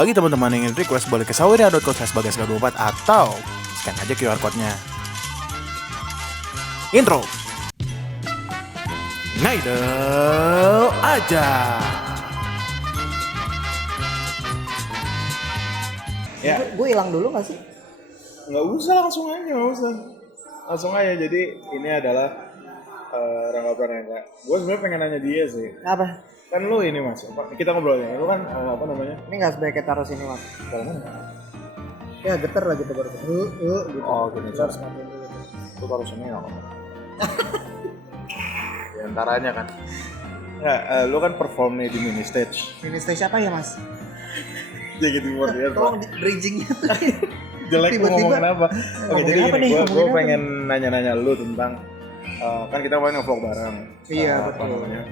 Bagi teman-teman yang ingin request, boleh ke saweria.co/bagasga24 atau scan aja QR code-nya. Intro. Ngaidel aja. Ya. Gue hilang dulu gak sih? Nggak usah, langsung aja. Jadi ini adalah Rangga Prananda. Gue sebenarnya pengen nanya dia sih. Apa? Kan lu ini mas, kita ngobrolnya. Lu kan apa namanya? Ini gak sebaiknya taruh sini mas. Ya geter lah gitu baru gitu. Oh gini. Lu harus ngambil dulu. Lu taruh sini nggak apa-apa. Di antaranya kan. Nggak, lu kan perform nih di mini stage. Mini stage apa ya mas? Jadi gitu dia. Tolong bridgingnya. Jelek gue ngomongin apa? Oke, jadi gini, gue pengen nanya-nanya lu tentang kan kita kemarin nge-vlog bareng. Iya apa betul. namanya?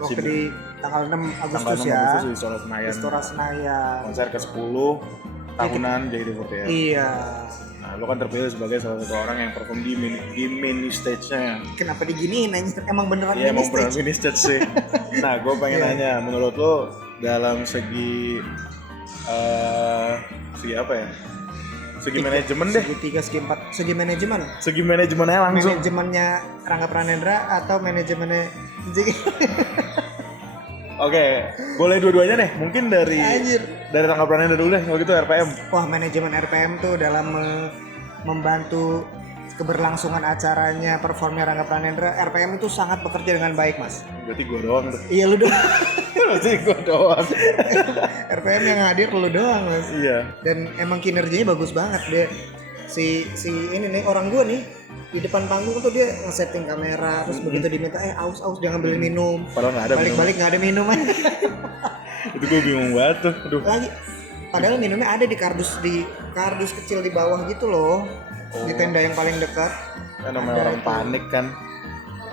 Waktu di tanggal 6 Agustus Tanggal 6 ya. Agustus di Istora Senayan. Istora Senayan. Konser ke-10 tahunan JKT48. Iya. Nah, lu kan terpilih sebagai salah satu orang yang perform di mini stage-nya. Kenapa diginiin anjir? Emang beneran Iya, mini emang beneran stage? mini stage sih. Nah, gue pengen nanya, menurut lu dalam segi segi apa ya? Segi manajemen deh. Segi 3, segi 4, segi manajemen. Segi manajemennya langsung. Manajemennya Rangga Pranendra atau manajemennya Oke, boleh dua-duanya deh. Mungkin dari Anjir. Rangga Prananda dulu deh, kalau gitu RPM. Wah, manajemen RPM tuh dalam membantu keberlangsungan acaranya performnya Rangga Pranendra, RPM itu sangat bekerja dengan baik, Mas. Berarti gue doang tuh. Iya, lu doang. Berarti gue doang. RPM yang hadir lu doang, Mas. Iya. Dan emang kinerjanya bagus banget dia. Si ini nih orang gua nih di depan panggung tuh dia nge-setting kamera terus begitu diminta aus jangan ngambil minum. Padahal nggak ada. Balik-balik nggak ada minuman. Itu gue bingung banget tuh. Aduh. Lagi padahal minumnya ada di kardus kecil di bawah gitu loh. Di tenda yang paling dekat. Kan namanya orang panik kan.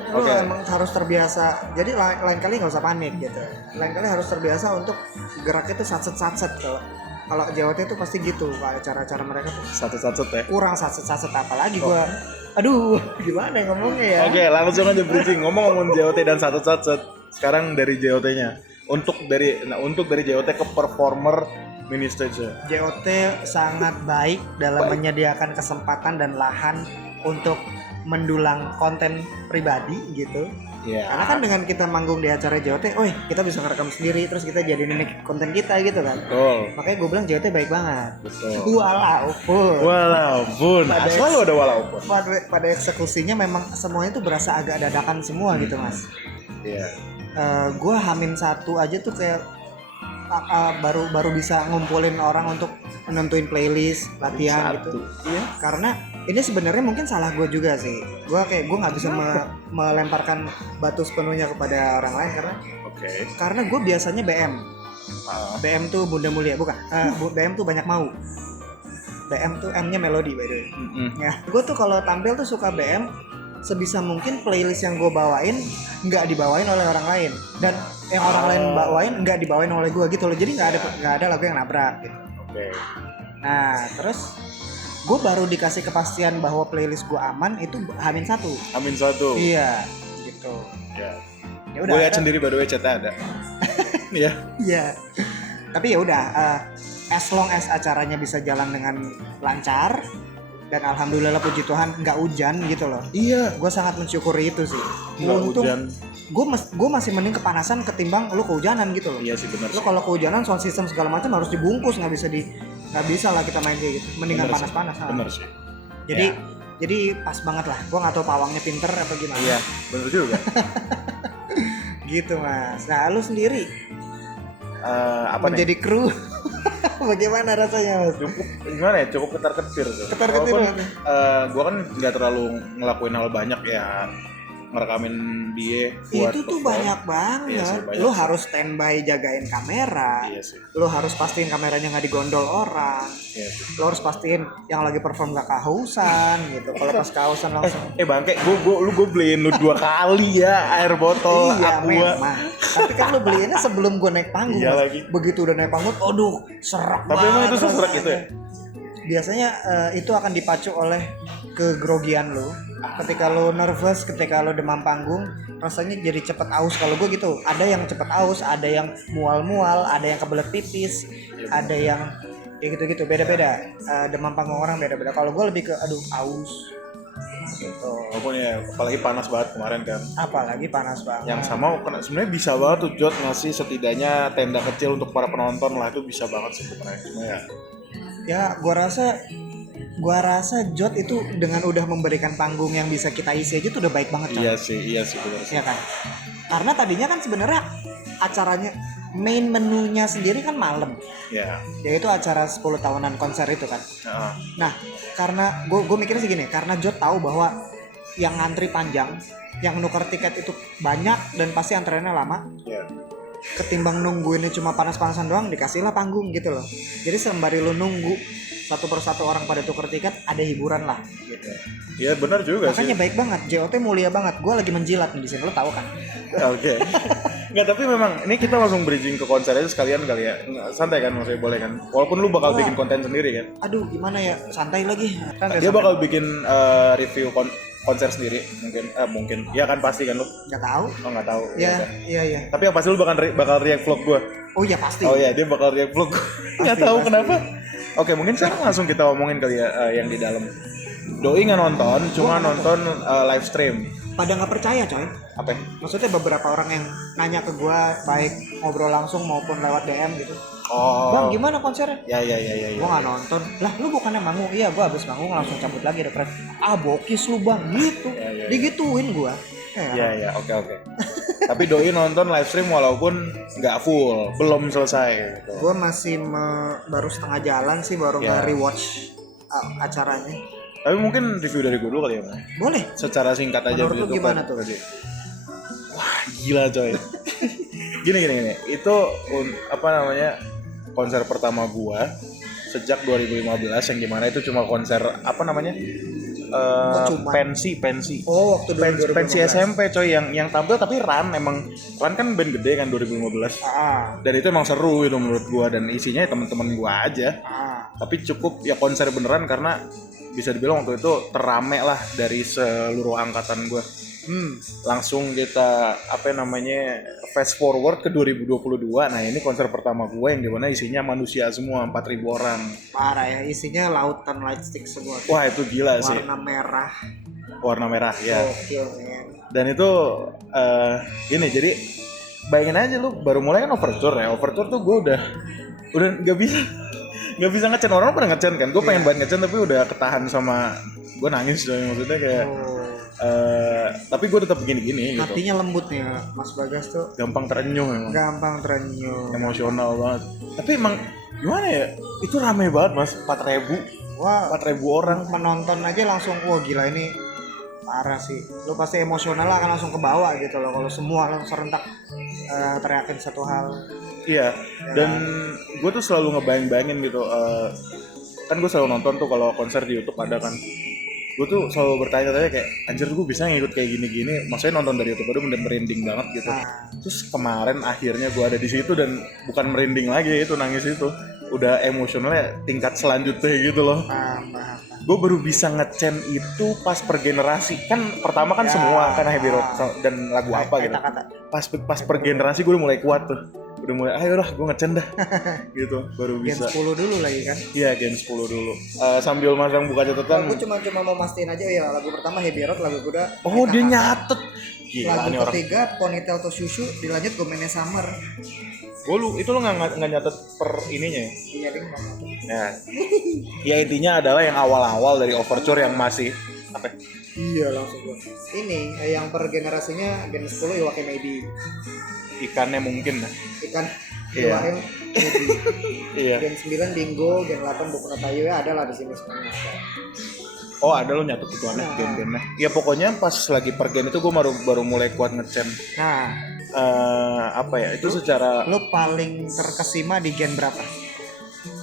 Lu emang harus terbiasa. Jadi lain kali nggak usah panik gitu. Lain kali harus terbiasa untuk geraknya tuh satset kalau JOT tuh pasti gitu. Kalau cara-cara mereka tuh Satset ya. kurang satset apalagi gua. Aduh, gimana ngomongnya ya? Oke, langsung aja bridging. Ngomong JOT dan satset. Sekarang dari JOT-nya. Untuk dari JOT ke performer mini stage. JOT sangat baik dalam menyediakan kesempatan dan lahan untuk mendulang konten pribadi gitu. Iya. Karena kan dengan kita manggung di acara JOT, kita bisa ngerekam sendiri terus kita jadiin ini konten kita gitu kan. Betul. Makanya gue bilang JOT baik banget. Betul. Walaupun Selalu ada walaupun. pada eksekusinya memang semuanya tuh berasa agak dadakan semua gitu mas. Iya. Gue H-1 aja tuh kayak baru bisa ngumpulin orang untuk nentuin playlist latihan gitu. Iya. Karena ini sebenarnya mungkin salah gue juga sih. Gue nggak bisa melemparkan batu sepenuhnya kepada orang lain karena gue biasanya BM. BM tuh Bunda Mulia bukan? BM tuh banyak mau. BM tuh M-nya melodi by the way. Ya, gue tuh kalau tampil tuh suka BM sebisa mungkin playlist yang gue bawain nggak dibawain oleh orang lain dan yang orang lain bawain nggak dibawain oleh gue gitu loh. Jadi nggak ada lagu yang nabrak gitu. Oke. Nah terus gue baru dikasih kepastian bahwa playlist gue aman itu H-1. Iya gitu. Ya. Ya udah. Gue lihat sendiri by the way chatnya ada. Iya. Iya. Tapi ya udah. As long as acaranya bisa jalan dengan lancar dan alhamdulillah puji Tuhan nggak hujan gitu loh. Iya. Gue sangat mensyukuri itu sih. Nggak hujan. Gue masih mending kepanasan ketimbang lu kehujanan gitu loh. Iya sih benar. Lu kalau kehujanan sound system segala macam harus dibungkus, nggak bisa lah kita main kayak gitu. Mendingan panas-panas. Bener sih. Jadi pas banget lah. Gue nggak tahu pawangnya pinter apa gimana. Iya, bener juga. Gitu mas. Nah lu sendiri apa menjadi kru bagaimana rasanya mas? Cukup ketar-ketir tuh. Ketar-ketir. Gue kan nggak terlalu ngelakuin hal banyak ya. ngerekamin dia buat itu tuh banyak banget. Iya sih, banyak lu sih. harus standby jagain kamera. Iya sih. Lu harus pastiin kameranya nggak digondol orang. Iya sih. Lu harus pastiin yang lagi perform gak kehausan gitu. Kalau pas kehausan langsung Bangke, gue beliin lu 2 kali ya air botol iya aqua. memang. Tapi kan lu beliinnya sebelum gue naik panggung. Iya Mas. lagi. Begitu udah naik panggung, aduh serak Tapi banget. emang itu seserak rasanya. itu ya? Biasanya itu akan dipacu oleh kegrogian lu. Ketika lu nervous, ketika lu demam panggung, rasanya jadi cepet aus. Kalau gue gitu, ada yang cepet aus, ada yang mual-mual, ada yang kebelet pipis. ada yang ya gitu-gitu beda-beda. Demam panggung orang beda-beda. Kalau gue lebih ke aduh aus gitu. Walaupun ya apalagi panas banget kemarin kan. Apalagi panas banget. Yang sama sebenarnya bisa banget tuh Jot ngasih setidaknya tenda kecil untuk para penonton lah, itu bisa banget sih sebenarnya. Cuma ya gua rasa Jot itu dengan udah memberikan panggung yang bisa kita isi aja tuh udah baik banget. Iya sih benar sih. Ya kan? Karena tadinya kan sebenarnya acaranya main menunya sendiri kan malam. Ya. Yaitu acara 10 tahunan konser itu kan. Nah, karena gue mikirnya sih gini, karena Jot tahu bahwa yang ngantri panjang, yang nuker tiket itu banyak dan pasti antreannya lama. Ya. Ketimbang nungguinnya cuma panas-panasan doang, dikasihlah panggung gitu loh. Jadi sembari lu nunggu satu persatu orang pada tuker tiket, ada hiburan lah gitu. Iya benar juga. Makanya sih. baik banget, JOT mulia banget. Gue lagi menjilat nih di sini, lo tahu kan? Oke. Nggak, tapi memang ini kita langsung bridging ke konser aja sekalian kali ya. Santai kan, maksudnya boleh kan. Walaupun lu bakal bikin konten sendiri kan. Aduh gimana ya, santai lagi. Dia bakal bikin review konser sendiri mungkin. Ya kan pasti kan lu. Nggak tahu. Oh nggak tahu. Iya. Tapi yang pasti lu bakal react vlog gua. Oh iya pasti. Oh iya, dia bakal react vlog gua. Nggak tahu pasti. kenapa. Oke, mungkin sekarang langsung kita omongin kali ya yang di dalam. Doi nggak nonton, cuma nonton live stream. Pada nggak percaya coy. Apa? Maksudnya beberapa orang yang nanya ke gue baik ngobrol langsung maupun lewat DM gitu. Oh. Bang gimana konsernya? Ya. Gue nggak nonton. Lah lu bukannya manggung? Iya gue abis manggung langsung cabut lagi udah keren. Ah bokis lu bang gitu. Ya. Digituin gue. Iya, oke. Tapi Doi nonton live stream walaupun nggak full, belum selesai gitu. Gue masih baru setengah jalan sih, baru nge-rewatch acaranya. Tapi mungkin review dari gue dulu kali ya, Bang. Boleh. Secara singkat aja menurut lu gimana tuh? Wah, gila coy. Gini. Itu konser pertama gua sejak 2015 yang gimana itu cuma konser pensi Oh, waktu pensi SMP coy yang tampil, tapi Ran kan band gede kan 2015. Dan itu emang seru itu menurut gua, dan isinya teman-teman gua aja. Tapi cukup ya konser beneran karena bisa dibilang waktu itu terame lah dari seluruh angkatan gua. Langsung kita fast forward ke 2022. Nah, ini konser pertama gue yang dimana isinya manusia semua, 4.000 orang. Parah ya, isinya lautan lightstick semua. Wah, itu gila sih. Warna merah ya. Gokil, man. Dan itu gini, jadi bayangin aja lu baru mulai kan overture tuh gue udah nggak bisa ngecen. Orang pada ngecen kan, gue pengen banget ngecen tapi udah ketahan sama gue, nangis dong, maksudnya kayak tapi gue tetap gini gitu. Hatinya lembut nih Mas Bagas tuh. Gampang terenyuh emang. Emosional banget. Tapi emang gimana ya? Itu rame banget Mas, 4.000. Wah, 4.000 orang. Penonton aja langsung wah gila ini parah sih. Lu pasti emosional akan langsung ke bawah gitu loh kalau semua langsung serentak teriakin satu hal. Iya. Dan gue tuh selalu ngebayang-bayangin gitu. Kan gue selalu nonton tuh kalau konser di YouTube ada kan. Gue tuh selalu bertanya-tanya kayak anjir gue bisa ngikut kayak gini-gini, maksudnya nonton dari YouTube itu bener merinding banget gitu. Terus kemarin akhirnya gue ada di situ dan bukan merinding lagi, itu nangis itu udah emosionalnya tingkat selanjutnya gitu loh. Gue baru bisa ngecen itu pas per generasi kan, pertama kan semua kan Heavy Road dan lagu apa gitu. Pas per generasi gue udah mulai kuat tuh, udah mulai ayolah gue ngecen dah gitu, baru bisa. Gen 10 dulu lagi kan? Iya, Gen 10 dulu. Sambil masang buka catatan. Gue cuma mau mastiin aja ya, lagu pertama Heavy Road, lagu kedua dia nyatet. Gila, lagu ketiga Ponytail to Shushu, dilanjut Gomene Summer. Itu lu nggak nyatet per ininya ya? Iya ding. Nah, ya intinya adalah yang awal-awal dari Overture yang masih apa? Iya langsung gua. Ini yang per generasinya Gen 10 Iwake Maybe. Ikannya mungkin lah. Ikan. Iya. Iya. Gen 9 Bingo, Gen 8 Boku no Tayo ya ada lah di sini semuanya. Oh ada lo nyatet itu aneh gen-gennya. Ya pokoknya pas lagi per gen itu gue baru mulai kuat ngecen. Itu secara lu paling terkesima di gen berapa?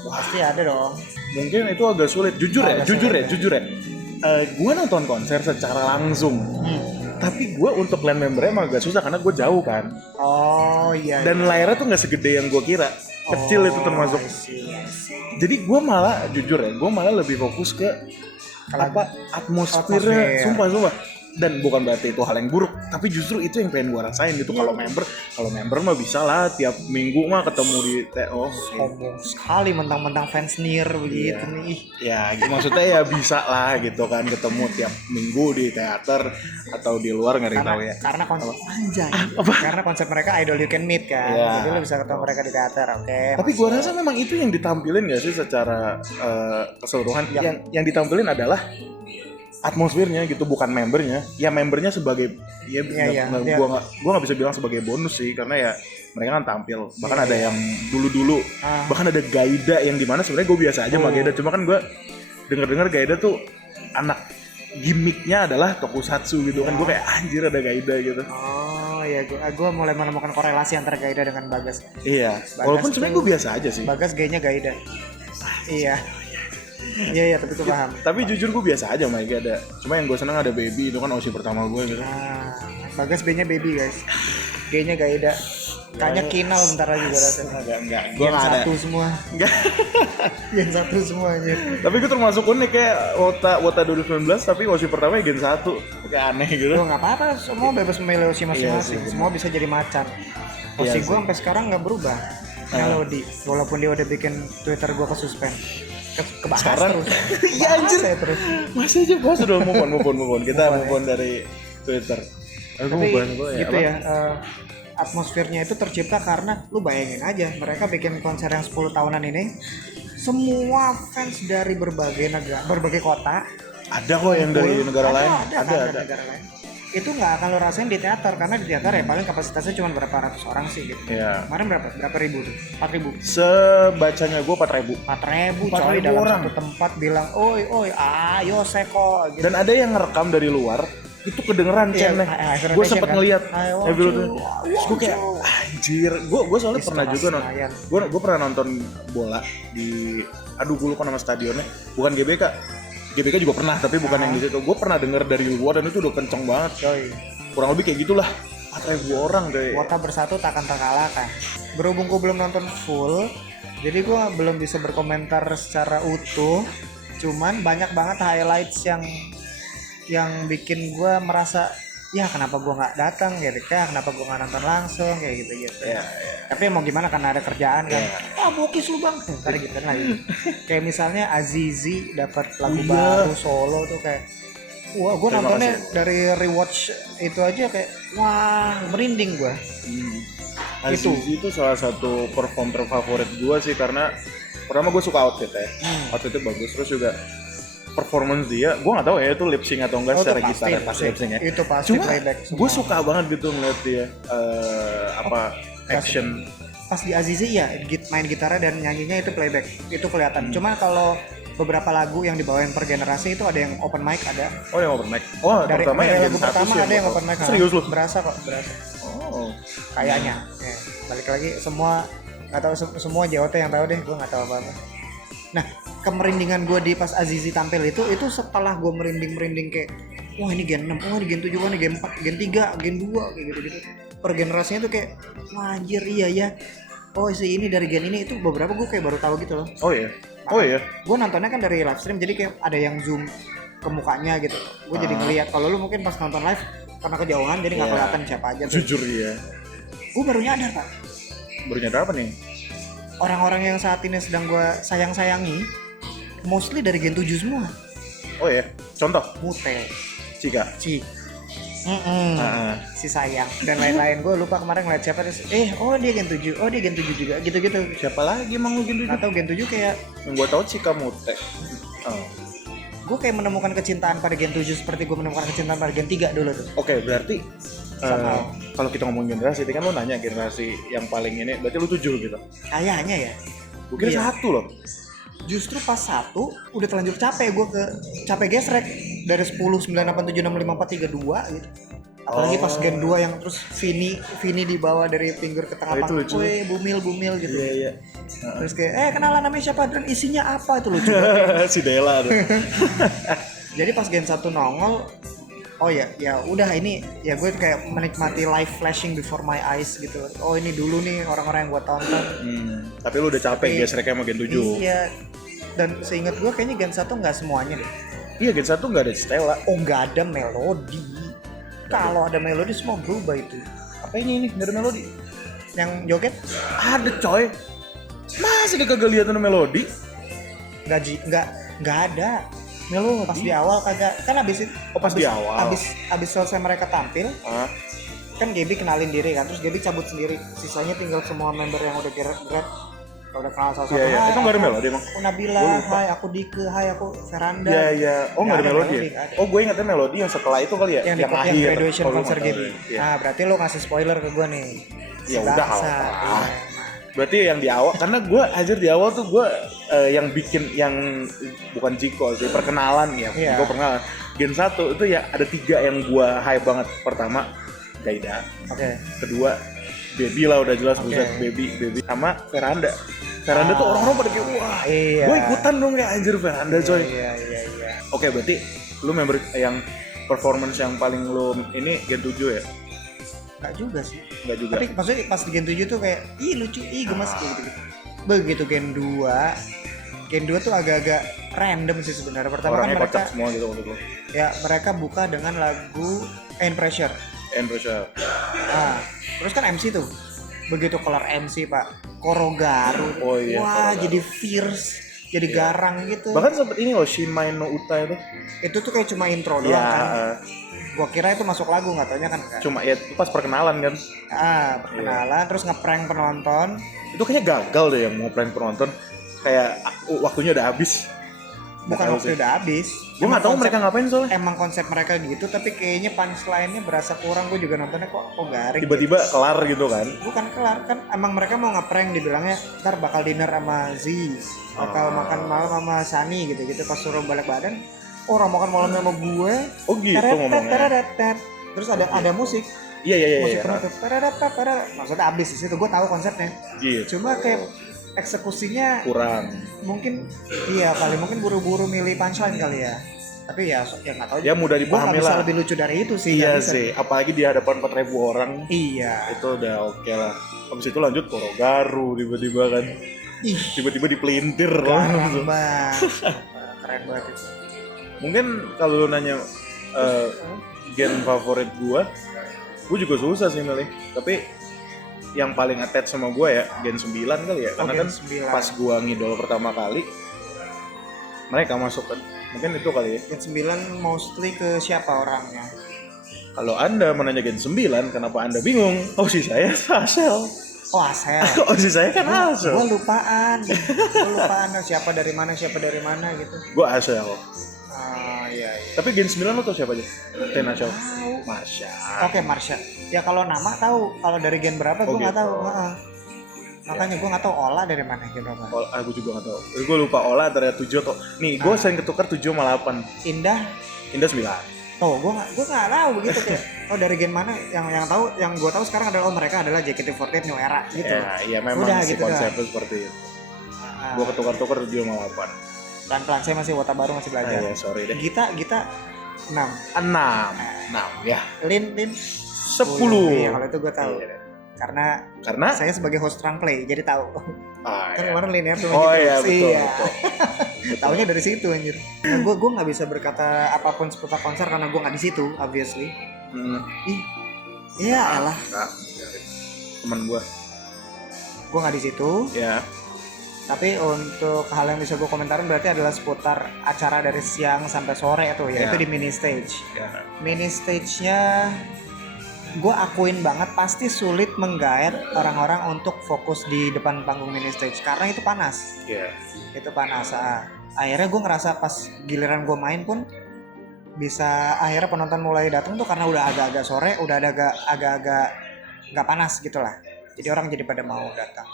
Pasti ada dong. Mungkin itu agak sulit. Jujur ya. Gue nonton konser secara langsung. Tapi gue untuk land membernya emang agak susah karena gue jauh kan. Oh iya. Dan layarnya tuh nggak segede yang gue kira. Kecil itu termasuk. Jadi gue malah jujur ya, gue malah lebih fokus ke atmosfernya. Sumpah. dan bukan berarti itu hal yang buruk, tapi justru itu yang pengen gue rasain gitu. Kalau member mah bisa lah tiap minggu mah ketemu di TO. Sombong sekali mentang-mentang fans NieR begitu nih. Ya maksudnya ya bisa lah gitu kan, ketemu tiap minggu di teater atau di luar, nggak tahu ya. Karena konsep anjay. Karena konsep mereka idol you can meet kan. Iya. Jadi lo bisa ketemu mereka di teater. Oke. Tapi gue rasa memang itu yang ditampilin nggak sih secara keseluruhan. Yang ditampilin adalah atmosfernya gitu, bukan membernya. Ya membernya sebagai gue nggak bisa bilang sebagai bonus sih, karena ya mereka kan tampil. Bahkan ada yang dulu bahkan ada Gaida yang dimana sebenarnya gue biasa aja sama Gaida, cuma kan gue dengar Gaida tuh anak gimmicknya adalah tokusatsu gitu kan. Gue kayak anjir ada Gaida gitu. Oh ya, gue mulai menemukan korelasi antara Gaida dengan Bagas. Iya, walaupun sebenarnya gue biasa aja sih. Bagas gayanya Gaida. Iya. Iya, tapi gue paham. Tapi jujur gue biasa aja sama Gaida. Cuma yang gue seneng ada Baby, itu kan osi pertama gue gitu. Bagas B-nya Baby guys. G-nya Gaida. Kayaknya Kinal bentar lagi gue rasa. Enggak. Gue nggak ada. Satu semua. Enggak. Gen 1 semuanya. Tapi gue termasuk unik kayak Wota 2019, tapi osi pertama Gen 1. Kayak aneh gitu. Gue nggak apa-apa, semua bebas memilih osi masing-masing. Semua bisa jadi macan. Osi gue sampai sekarang nggak berubah. Melody, walaupun dia udah bikin Twitter gue kesuspend. Kebahas sekarang terus. Iya anjir. Terus. Masih aja bahas udah move on. Kita move on dari Twitter. Tapi gitu ya, atmosfernya itu tercipta karena lu bayangin aja, mereka bikin konser yang 10 tahunan ini, semua fans dari berbagai negara, berbagai kota. Ada kok yang dari negara lain. Ada. Negara lain. Itu nggak akan lo rasain di teater, karena di teater ya paling kapasitasnya cuma berapa ratus orang sih gitu. Iya. Kemarin berapa ribu tuh? 4.000. Sebacanya gue 4.000. 4.000 coy dalam orang. Satu tempat bilang, oi, ayo seko. Gitu. Dan ada yang ngerekam dari luar, itu kedengeran channel. Gue sempet ngeliat. Terus gue kayak anjir. Gue soalnya pernah juga nonton. Gue pernah nonton bola di, gue lupa nama stadionnya. Bukan GBK juga pernah, tapi bukan yang di situ. Gue pernah denger dari luar dan itu udah kenceng banget coy. Kurang lebih kayak gitulah. 4.000 orang deh. Kota bersatu takkan terkalahkan. Berhubung gue belum nonton full, jadi gue belum bisa berkomentar secara utuh. Cuman banyak banget highlights yang bikin gue merasa, ya kenapa gue nggak datang gitu, kenapa gue nggak nonton langsung kayak gitu. Ya. Tapi mau gimana, karena ada kerjaan kan. Bokis lu bang, tadi gitu lagi. Kayak misalnya Azizi dapat lagu baru solo tuh kayak, wah gue nontonnya dari rewatch itu aja kayak, wah merinding gue. Azizi itu salah satu perform terfavorit gue sih, karena pertama gue suka outfitnya, outfitnya bagus, terus juga performance dia, gue nggak tahu ya itu lip sync atau enggak secara gitar pasti lip sync ya. Itu pasti playback. Gue suka banget gitu ngeliat dia action. Pas di Azizi ya main gitarnya dan nyanyinya itu playback, itu kelihatan. Cuma kalau beberapa lagu yang dibawain per generasi itu ada yang open mic ada. Oh yang open mic. Oh dari lagu pertama ada yang open mic. Serius lu? Berasa. Oh. Kayaknya. Ya, balik lagi semua nggak tahu, semua JOT yang tahu deh, gue nggak tahu apa-apa. Nah, kemerindingan gue di pas Azizi tampil itu setelah gue merinding kayak, wah ini Gen 6, wah ini Gen 7, wah ini Gen 4, Gen 3, Gen 2 kayak gitu-gitu. Per generasinya tuh kayak, wah anjir iya ya. Oh si ini dari gen ini, itu beberapa gue kayak baru tahu gitu loh. Oh iya. Gue nontonnya kan dari live stream, jadi kayak ada yang zoom ke mukanya gitu. Gue jadi ngeliat. Kalau lu mungkin pas nonton live karena kejauhan jadi nggak kelihatan siapa aja tuh. Jujur ya. Gue baru nyadar Pak. Baru nyadar apa nih? Orang-orang yang saat ini sedang gue sayang-sayangi mostly dari Gen 7 semua. Oh ya, contoh? Mute, Cika, si sayang dan lain-lain. Gue lupa kemarin ngeliat siapa. Dia Gen 7, dia Gen 7 juga, gitu-gitu. Siapa lagi emang lu Gen 7? Atau Gen 7 kayak yang gue tahu Cika, Mute. Gue kayak menemukan kecintaan pada Gen 7 seperti gue menemukan kecintaan pada Gen 3 dulu tuh. Oke, berarti kalau kita ngomong generasi, kan lo nanya generasi yang paling ini, berarti lu 7 gitu? Kayaknya ya. Gue kira 1 loh. Justru pas 1 udah terlanjur capek gesrek dari 10, 9, 8, 7, 6, 5, 4, 3, 2 gitu. Apalagi pas Gen 2 yang terus Vini dibawa dari pinggir ke tengah panggung, bumil gitu. Iya. Terus kayak kenalan namanya siapa dan isinya apa, itu lucu. Si Dela tuh. Jadi pas Gen 1 nongol, oh ya udah ini ya gue kayak menikmati live flashing before my eyes gitu. Oh ini dulu nih orang-orang yang gue tonton. Tapi lu udah capek gesreknya sama Gen 7. Iya. Dan seingat gue kayaknya Gen 1 nggak semuanya deh. Iya Gen 1 nggak ada Stella. Oh nggak ada Melody. Kalau ada melodi semua berubah itu. Apa ini nggak ada melodi? Yang joget Ada coy. Masa dia kagak lihat ada melodi? nggak ada. Melodi. Pas di awal kagak, kan abis itu Oh, pas di awal. abis selesai mereka tampil Ah, kan Gaby kenalin diri kan, terus Gaby cabut sendiri, sisanya tinggal semua member yang udah grad udah kenal satu-satu. iya iya. Hai, Itu nggak ada melodi emang. aku Nabila, Gua lupa. hai aku Dike, hai aku Veranda. Iya iya. Oh nggak ada melodi. nggak Ya? ada. Oh gue ingatnya melodi yang setelah itu kali ya. yang di yang akhir. graduation Oh, lu konser nggak tahu Gaby. ya. Iya. Nah, berarti lo ngasih spoiler ke gue nih. Ya Si udah, bangsa. apa. Iya. Berarti yang di awal, karena gue ajar di awal tuh gue yang bikin yang bukan Ciko sih, perkenalan ya. Iya. Gue perkenalan. Gen 1 itu ya ada 3 yang gue hype banget. Pertama Daida, Oke. kedua Baby lah udah jelas, Oke. buset Baby sama Veranda. Veranda tuh orang-orang pada kayak wah, Iya. gue ikutan dong kayak anjir Veranda coy. Iya. Oke, berarti lu member yang performance yang paling lu ini Gen 7 ya? Enggak juga sih. Enggak juga. Tapi maksudnya pas di Gen 7 tuh kayak ih lucu, ih gemes kayak gitu. Begitu Gen 2 tuh agak-agak random sih sebenarnya. Pertama Orangnya kan mereka kocak semua gitu waktu itu. ya mereka buka dengan lagu End Pressure. And Pressure. Nah, terus kan MC tuh. Begitu kelar MC, Pak, Koro Garut. Oh iya, Wah, Koro Garut. jadi fierce, jadi Iya. garang gitu. Bahkan sempet ini loh Shin Mai no Uta itu. Itu tuh kayak cuma intro doang Iya, kan. Gua kira itu masuk lagu, nggak taunya kan enggak. cuma ya itu pas perkenalan kan. Perkenalan terus ngeprank penonton. Itu kayaknya gagal deh yang mau prank penonton. Kayak waktunya udah habis. Bukan Nggak tahu waktu sih. udah habis. Gue nggak tahu mereka ngapain soalnya. Emang konsep mereka gitu, tapi kayaknya punchline-nya berasa kurang. Gue juga nontonnya kok garing. Tiba-tiba kelar gitu kan. Bukan kelar kan, emang mereka mau ngeprank, dibilangnya ntar bakal dinner sama Z, bakal makan malam sama Sani gitu-gitu. Pas suruh balik badan, orang makan malamnya sama gue. Oh gitu Teretet, ngomongnya. teretet. Terus ada musik, Iya iya iya. musik iya. penutup. Teretet. Maksudnya abis di situ, gue tahu konsepnya. Gitu. Cuma kayak eksekusinya Kurang. mungkin iya kali, mungkin buru-buru milih punchline kali ya. Tapi ya nggak tahu. Ya mudah Gue nggak dipahami bisa lah. lebih lucu dari itu sih. Iya nggak bisa. sih, apalagi di hadapan 4.000 orang. Iya. Itu udah oke lah. Habis itu lanjut Koro Garu tiba-tiba kan. Ih, Tiba-tiba dipelintir keren langsung. banget. Keren banget itu. Mungkin kalau lu nanya gen favorit gua juga susah sih milih. Tapi yang paling attach sama gua ya Gen 9 kali ya. Karena Gen kan 9. pas gua ngidol pertama kali mereka masuk kan. Mungkin itu kali ya. Gen 9 mostly ke siapa orangnya? Kalau Anda menanya Gen 9, kenapa Anda bingung? Oh si saya Asel. Oh, Asel. Oh si saya kan Asel. Gue lupaan siapa dari mana gitu. Gua Asel. Iya. Tapi Gen 9 lo tau siapa aja? Tena Shaw. Tahu. Masya. Oke, Marsha. Ya kalau nama tahu, kalau dari gen berapa gue Oh, nggak gitu. tahu. Makanya gue nggak tahu Ola dari mana gen berapa. Aku juga gak tau. Gue lupa Ola antara 7 atau nih gue sering ketukar 7 sama 8. Indah. Indah 9. Oh, gue nggak tahu begitu kayak. Oh, dari gen mana? Yang gue tahu sekarang adalah mereka adalah JKT48 New Era gitu. Ya, iya memang Udah, si gitu konsepnya seperti itu. Gue ketukar-tukar 7 sama 8. Pelan-pelan saya masih Wota Baru masih belajar. Ya sorry deh. Gita 6. 6 ya. Lin 10. Iya, kalau itu gue tahu. Iya. Karena saya sebagai host Trunk Play jadi tahu. Ah, Kan iya. kemarin linear tuh Oh gitu. iya betul, Iya. betul. Taunya dari situ anjir. Nah, gue nggak bisa berkata apapun seputar konser karena gue nggak di situ, obviously. Ih, iya elah, Nah, temen gue. gue nggak di situ. Ya. Tapi untuk hal yang bisa gue komentarin berarti adalah seputar acara dari siang sampai sore tuh, Iya. yaitu di mini stage. Ya. Mini stage-nya gue akuin banget pasti sulit menggait orang-orang untuk fokus di depan panggung mini stage karena itu panas. Ya. Itu panas. Akhirnya gue ngerasa pas giliran gue main pun bisa akhirnya penonton mulai datang tuh karena udah agak-agak sore, udah ada agak-agak nggak panas gitulah. Jadi orang jadi pada mau datang.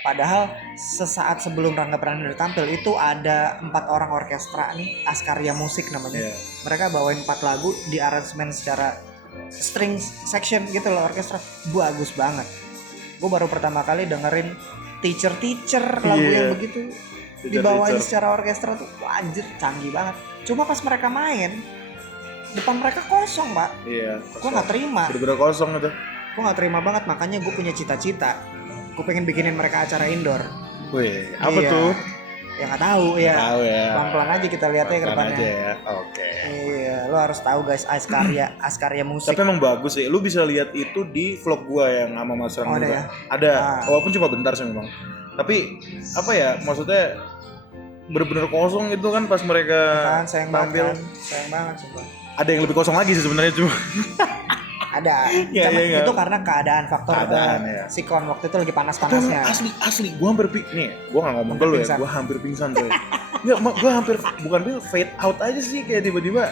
Padahal sesaat sebelum Rangga Prananda tampil itu ada 4 orang orkestra nih, Askarya Musik namanya. Ya. Mereka bawain 4 lagu di aransemen secara string section gitu loh, orkestra bagus banget. Gue baru pertama kali dengerin Teacher lagu Iya. yang begitu dibawain secara orkestra tuh, wah, anjir canggih banget. Cuma pas mereka main depan mereka kosong, Pak. Iya. Gue nggak terima. Bener-bener kosong itu. Gue nggak terima banget, makanya gue punya cita-cita. Gue pengen bikinin mereka acara indoor. Wih, apa Iya. tuh? Ya nggak tahu ya. Tahu ya. Pelan-pelan aja kita lihatnya ke Pelan-pelan depannya. aja ya. Oke. Iya. Iya, lo harus tahu guys, Askarya musik. Tapi emang bagus sih. Lu bisa lihat itu di vlog gua yang sama Mas Ram Ada juga. ya? Ada. Ah. Walaupun cuma bentar sih memang. Tapi apa ya? Maksudnya bener-bener kosong itu kan pas mereka Kan sayang banget tampil. kan. Sayang banget sumpah. Ada yang lebih kosong lagi sih sebenarnya cuma. Ada. Iya, Cuman iya. itu karena faktor Keadaan, ya. sikon waktu itu lagi Tapi panas-panasnya. asli gua hampir nih, gua nggak ngomong ke lu ya, pingsan. gua hampir pingsan coy. Enggak, gua hampir bukan fade out aja sih, kayak tiba-tiba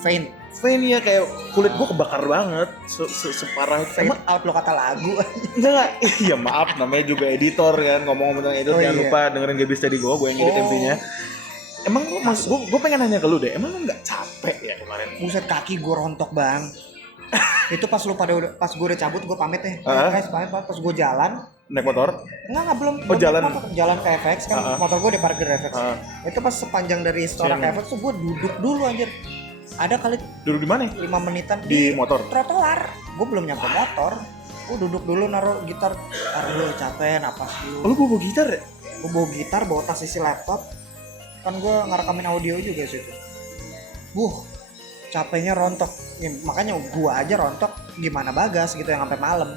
Faint. ya kayak kulit gua kebakar banget, separah itu. Fade out lo kata lagu. Enggak, iya maaf namanya juga editor kan, ngomong tentang editor, Oh, jangan iya. lupa dengerin Gebis tadi gua yang edit MV-nya. Emang lu gua pengen nanya ke lu deh, emang lu nggak capek ya kemarin? Buset, kaki gue rontok bang. Itu pas gue udah cabut gue pamit nih. Guys, pamit pas gue jalan. Naik motor? Enggak belum. Oh, jalan. Jalan ke FX kan, motor gue di parkir FX. Itu pas sepanjang dari Istora ke FX tuh gue duduk dulu anjir. Ada kali Duduk di mana? 5 menitan Di motor? trotoar. Gue belum nyampe motor. Gue duduk dulu naruh gitar. Ntar dulu capek napas Oh, dulu. lu bawa gitar ya? Gue bawa gitar, bawa tas isi laptop. Kan gue ngerekamin audio juga situ. Capeknya rontok. Ya, makanya gue aja rontok, gimana Bagas gitu yang sampai malam.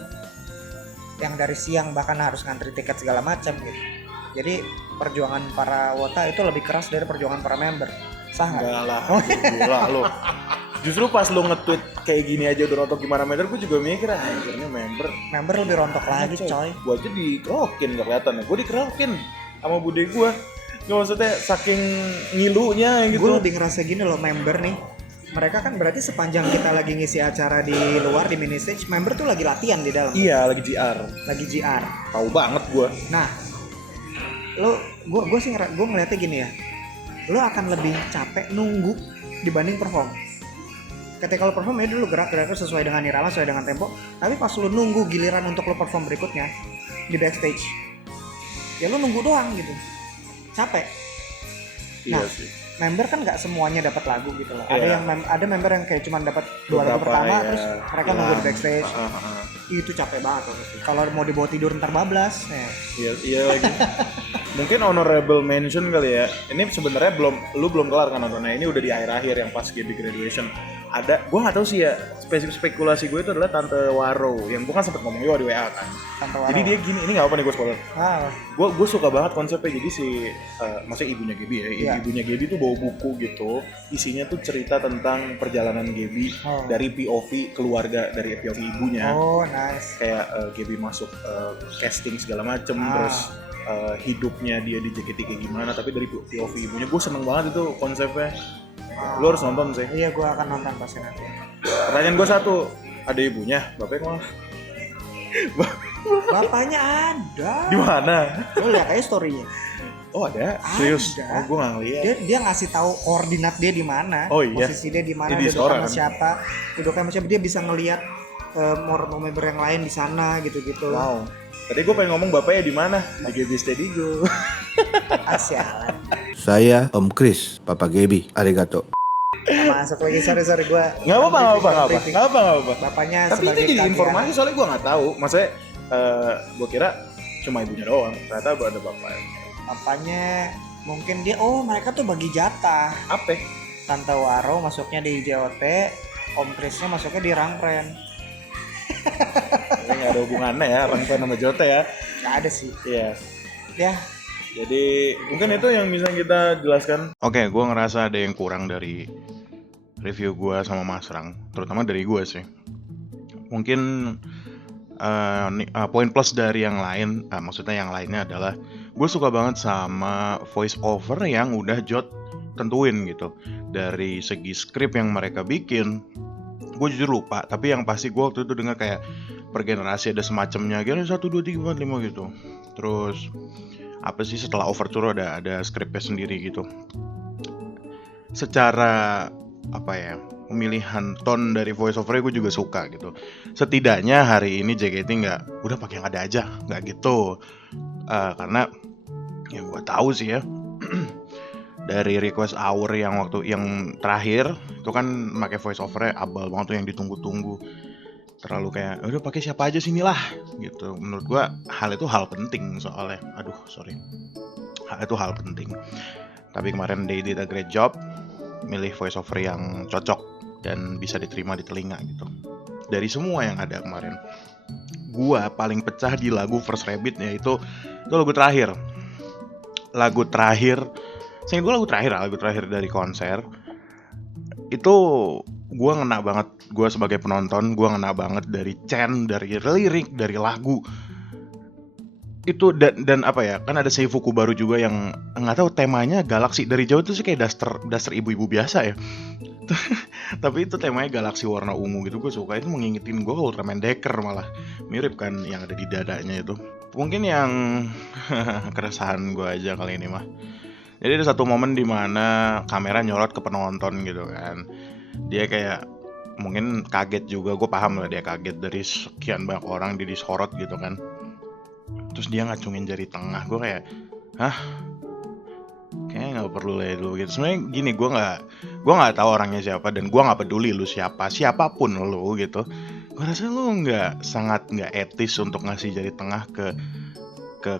Yang dari siang bahkan harus ngantri tiket segala macam gitu. Jadi perjuangan para wota itu lebih keras dari perjuangan para member. Sah nggak? Enggak lah, gila lu. Justru pas lu nge-tweet kayak gini aja udah rontok gimana meter, gue juga mikir akhirnya Member lebih rontok lagi coy. Gue aja dikerokin gak kelihatan ya, gue dikerokin sama bude gue. Gak maksudnya saking ngilunya gitu. Gue lebih ngerasa gini loh, member nih. Mereka kan berarti sepanjang kita lagi ngisi acara di luar di mini stage, member tuh lagi latihan di dalam. Iya, lagi GR. Lagi GR. Tahu banget gue. Nah, gue ngeliatnya gini ya. Lo akan lebih capek nunggu dibanding perform. Ketika lo perform ya dulu gerak sesuai dengan irama, sesuai dengan tempo. Tapi pas lo nunggu giliran untuk lo perform berikutnya di backstage, ya lo nunggu doang gitu. Capek. Iya Nah, sih. member kan nggak semuanya dapat lagu gitu loh. Ada Iya. yang ada member yang kayak cuma dapat 2 lagu Beberapa, pertama ya. terus mereka nunggu di backstage. Heeh. Itu capek banget loh. Kalau mau dibawa tidur ntar bablas. Iya lagi. Mungkin honorable mention kali ya. Ini sebenarnya lu belum kelar kan nontonnya. Ini udah di akhir-akhir yang pas GB graduation. Ada, gue nggak tahu sih ya. Spekulasi gue itu adalah Tante Waro yang bukan sempet ngomong juga di WA kan. Jadi dia gini, ini nggak apa nih gue spoiler. Gue suka banget konsepnya. Jadi maksudnya ibunya Gaby ya. Iya. Ibunya Gaby tuh bawa buku gitu. Isinya tuh cerita tentang perjalanan Gaby dari POV keluarga, dari POV ibunya. Oh, nice. Kayak Gaby masuk casting segala macem, terus hidupnya dia di JKT kayak gimana, tapi dari POV ibunya. Gue seneng banget itu konsepnya. Lu harus nonton sih. Iya, gue akan nonton pasti nanti. Pertanyaan gue satu, ada ibunya, bapaknya kemana? Bapaknya ada. Di mana? Lo lihat aja story-nya. Oh ada? Serius? Ada. Oh gue nggak ngeliat. Dia ngasih tahu koordinat dia di mana, Oh, iya. posisi dia di mana, Di duduk Istora, sama kan? siapa, duduknya sama siapa, dia bisa ngelihat member yang lain di sana gitu-gitu. Wow. Tadi gue pengen ngomong bapaknya di mana? Di GB Steady Go. Asialan. Saya Om Chris, Papa Gaby. Arigato. Masuk lagi, sorry gue. Nggak apa-apa. Bapaknya Tapi sebagai itu jadi kagian. informasi soalnya gue nggak tahu. Maksudnya gue kira cuma ibunya doang. Ternyata ada bapaknya. Bapaknya mungkin dia, mereka tuh bagi jatah. Apa? Tante Waro masuknya di JOT, Om Krisnya masuknya di Rangpren. Ini nggak ada hubungannya ya, Rangpen sama Jote ya. Gak ada sih. Iya. Ya, Jadi mungkin itu yang bisa kita jelaskan. Oke, gue ngerasa ada yang kurang dari review gue sama Mas Rang, terutama dari gue sih. Mungkin poin plus dari yang lain, maksudnya yang lainnya adalah gue suka banget sama voice over yang udah Jot tentuin gitu. Dari segi skrip yang mereka bikin, gue jujur lupa, tapi yang pasti gue waktu itu dengar kayak per generasi ada semacamnya, generasi 1, 2, 3, 4, 5 gitu. Terus apa sih setelah overture ada skripnya sendiri gitu. Secara apa ya, pemilihan tone dari voice over gue juga suka gitu. Setidaknya hari ini JKT nggak udah pakai yang ada aja, nggak gitu. Karena yang gue tahu sih ya dari request hour yang terakhir itu kan pakai voice overnya abal banget tuh, yang ditunggu-tunggu. Terlalu kayak udah pakai siapa aja sini lah gitu. Menurut gua hal itu hal penting soalnya. Hal itu hal penting. Tapi kemarin they did a great job. milih voice over yang cocok dan bisa diterima di telinga gitu. Dari semua yang ada kemarin, gua paling pecah di lagu First Rabbit, yaitu itu lagu terakhir. Seingat gue lagu terakhir dari konser. Itu gue ngena banget, gue sebagai penonton gue ngena banget dari chant, dari lirik, dari lagu itu. Dan apa ya, kan ada Seifuku baru juga yang nggak tahu temanya galaksi. Dari jauh tuh sih kayak daster ibu-ibu biasa ya. Tapi itu temanya galaksi warna ungu gitu, gue suka. Itu mengingetin gue ke Ultraman Decker, malah mirip kan yang ada di dadanya itu. Mungkin yang keresahan gue aja kali ini mah. Jadi ada satu momen di mana kamera nyorot ke penonton gitu kan. Dia kayak mungkin kaget juga, gue paham lah dia kaget dari sekian banyak orang dia disorot gitu kan. Terus dia ngacungin jari tengah, gue kayak, hah? Kayaknya nggak perlu lah dulu gitu. Sebenarnya gini, gue nggak tahu orangnya siapa dan gue nggak peduli lu siapapun lu gitu. Gue rasa lu sangat nggak etis untuk ngasih jari tengah ke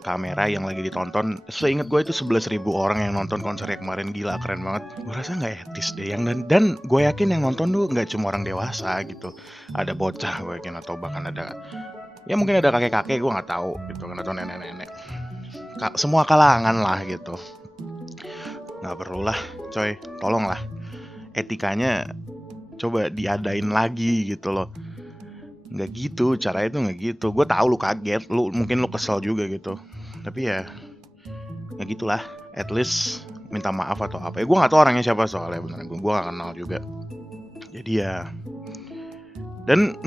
kamera yang lagi ditonton. Seingat gue itu 11.000 orang yang nonton konsernya kemarin, gila keren banget. Gue rasa nggak etis deh. Dan gue yakin yang nonton tuh nggak cuma orang dewasa gitu. Ada bocah gue yakin, atau bahkan ada, ya mungkin ada kakek-kakek, gue nggak tahu gitu kan, atau nenek-nenek. Semua kalangan lah gitu. Nggak perlu lah, coy. Tolong lah. Etikanya coba diadain lagi gitu loh. Nggak gitu, caranya tuh nggak gitu. Gue tahu lu kaget, mungkin lu kesel juga gitu. Tapi ya nggak gitulah. At least minta maaf atau apa. Ya gue nggak tahu orangnya siapa soalnya, beneran gue nggak kenal juga. Jadi ya, dan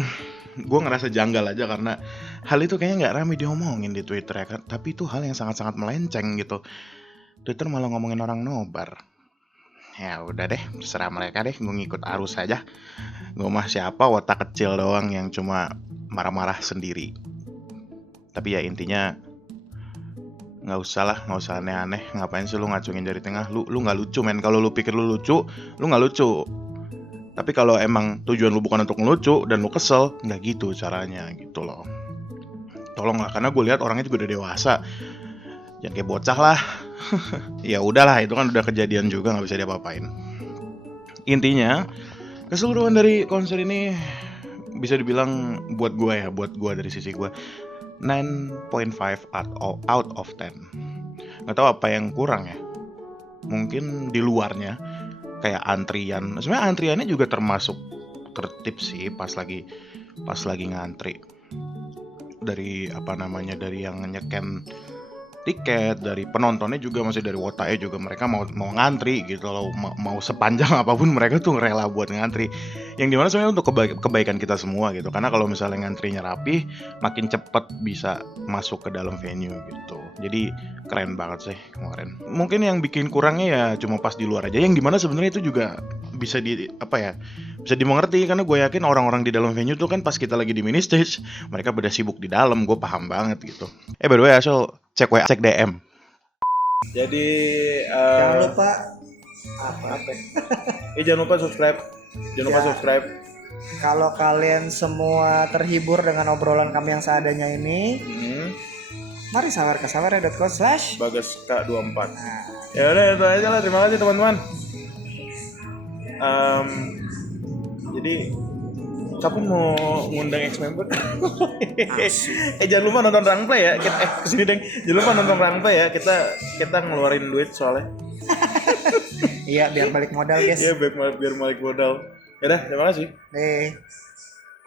gue ngerasa janggal aja karena hal itu kayaknya nggak ramai diomongin di Twitter ya kan. Tapi itu hal yang sangat-sangat melenceng gitu. Twitter malah ngomongin orang nobar. Ya udah deh, terserah mereka deh, gue ngikut arus aja. Gue mah siapa, otak kecil doang yang cuma marah-marah sendiri. Tapi ya intinya nggak usah aneh-aneh. Ngapain sih lu ngacungin jari tengah? Lu nggak lucu men. Kalau lu pikir lu lucu, lu nggak lucu. Tapi kalau emang tujuan lu bukan untuk ngelucu dan lu kesel, nggak gitu caranya gitu loh. Tolonglah, karena gue lihat orangnya juga udah dewasa. Jangan kayak bocah lah. Ya udahlah, itu kan udah kejadian juga, nggak bisa diapa-apain. Intinya keseluruhan dari konser ini bisa dibilang buat gue dari sisi gue 9.5 out of 10. Nggak tahu apa yang kurang ya. Mungkin di luarnya kayak antrian. Sebenarnya antriannya juga termasuk tertib sih pas lagi ngantri. Dari dari yang nyeken tiket, dari penontonnya juga, masih dari wotanya juga, mereka mau ngantri gitu loh, mau sepanjang apapun mereka tuh rela buat ngantri, yang dimana sebenarnya untuk kebaikan kita semua gitu, karena kalau misalnya ngantrinya rapi makin cepet bisa masuk ke dalam venue gitu. Jadi keren banget sih kemarin. Mungkin yang bikin kurangnya ya cuma pas di luar aja, yang dimana sebenarnya itu juga bisa bisa dimengerti, karena gue yakin orang-orang di dalam venue tuh kan pas kita lagi di mini stage mereka pada sibuk di dalam, gue paham banget gitu. By the way, Asal cek WA, cek DM. Jadi Jangan lupa apa? jangan lupa subscribe. Subscribe. Kalau kalian semua terhibur dengan obrolan kami yang seadanya ini, mari sawer.co/ Bagas K24. Ya udah, itu aja lah. Terima kasih teman-teman. Jadi kapan mau ngundang ex-member? Jangan lupa nonton Rangplay ya. Kesini deng. Jangan lupa nonton Rangplay ya. Kita ngeluarin duit soalnya. Iya, biar balik modal guys. Iya, biar balik modal. Ya udah, terima kasih.